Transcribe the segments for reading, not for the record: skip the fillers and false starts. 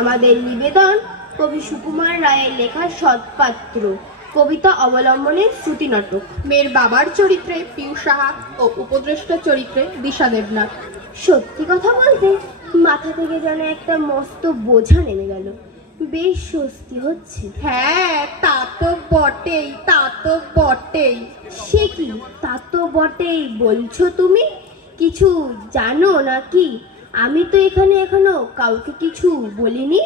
আমাদের নিবেদন কবি সুকুমার রায়ের লেখা সৎপাত্র কবিতা অবলম্বনে শ্রুতি নাটক। মেয়ের বাবার চরিত্রে পিয়ুষ সাহা ও উপদ্রষ্টা চরিত্রে দিশা দেবনাথ। সত্যি কথা বলতে মাথা থেকে যেন একটা মস্ত বোঝা নেমে গেল, বেশ স্বস্তি হচ্ছে। হ্যাঁ, তা তো বটেই, তা তো বটেই। সে কি, তা তো বটেই বলছো তুমি? কিছু জানো নাকি? আমি তো এখানে এখনো কাউকে কিছু বলিনি।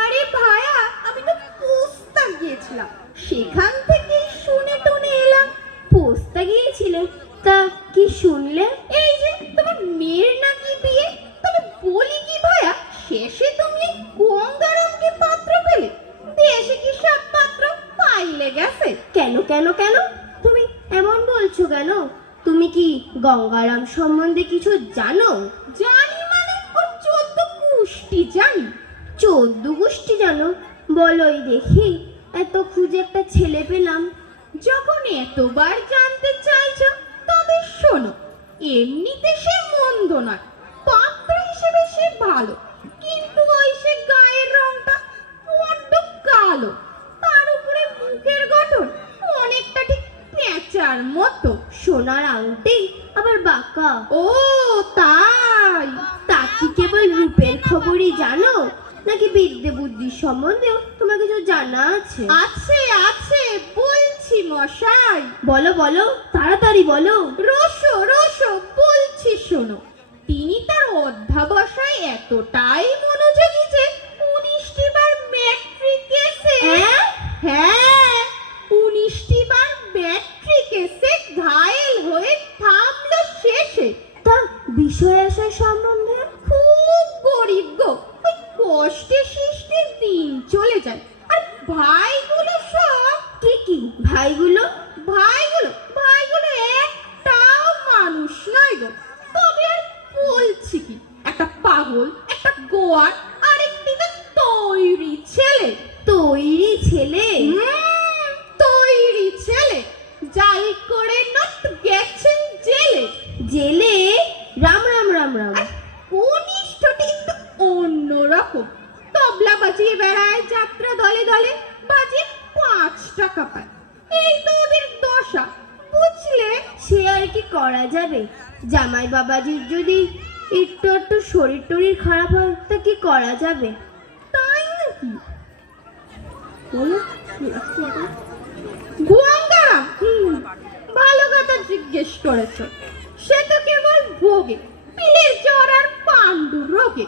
আরে ভায়া, আমি তো পোস্তা গিয়েছিলাম, সেখান থেকে শুনে টুনে এলাম। পোস্তা গিয়েছিলে? তা কি শুনলে? এই যে তোমার মেয়ের নাকি বিয়ে। তবে বলি কি ভায়া, শেষে তুমি গঙ্গারামকে পাত্র পেলে? দেশে কি সব পাত্র পাইলে গেছে? কেন কেন কেন তুমি এমন বলছো কেন? তুমি কি গঙ্গারাম সম্বন্ধে কিছু জানো? জানি মানে ওর 14 কুষ্টি জানি। 14 গোষ্ঠী জানো? বলোই দেখি, এত খুঁজে একটা ছেলে পেলাম। যখন এতবার জানতে চাইছো তবে শোনো, এমনিতে সে মন্দ নয়, পাত্র হিসেবে সে ভালো, কিন্তু ওই সে গায়ের রংটা বড্ড কালো, তার উপরে মুখের গঠন অনেকটা ঠিক পেঁচার মতো। সোনার আংটি, আবার বাঁকা। ও তাই? তা কি কেবল রূপের খবরই জানো, নাকি বিদ্যে বুদ্ধির সম্বন্ধেও তোমার কিছু জানা আছে? আছে আছে, বলছি মশাই। বলো বলো, তাড়াতাড়ি বলো। রসো রসো, বলছি শোনো। তিনি তার অধ্যাবসায় এতটাই মনোযোগী যে 19টি বার ম্যাট্রিক এসে, হ্যাঁ 19টি বার ম্যাট্রিক এসে ঘায়েল হয়ে থামলো শেষে। তা বিষয় আশয় সম্বন্ধে? খুব গরিব গো, ওই কষ্টে সৃষ্টে দিন চলে যায়। আর ভাইগুলো সব কি কি ভাইগুলো? ভাইগুলো একটাও মানুষ নয় গো। তবে আর বলছি কি, একটা পাগল, একটা গোয়ার, আর একটি তো তৈরি ছেলে। তৈরি ছেলে? তৈরি ছেলে, জাল করে নট গেছেন জেলে। জেলে? রাম রাম রাম রাম। কনিষ্ঠটি একটু অন্যরকম, তবলা বাজিয়ে বেড়ায় যাত্রা দলে দলে, বাজিয়ে 5 টাকা পায়। এই তো ওদের দশা, বুঝলে? সে আর কি করা যাবে? জামাই বাবাজির যদি একটু শরীর টরীর খারাপ হয় তা কি করা যাবে? তাই নাকি? বলো। গঙ্গারাম, ভালো কথা জিজ্ঞেস করেছ। সে তো কেবল ভোগে, পিলের জ্বর আর পাণ্ডু রোগে।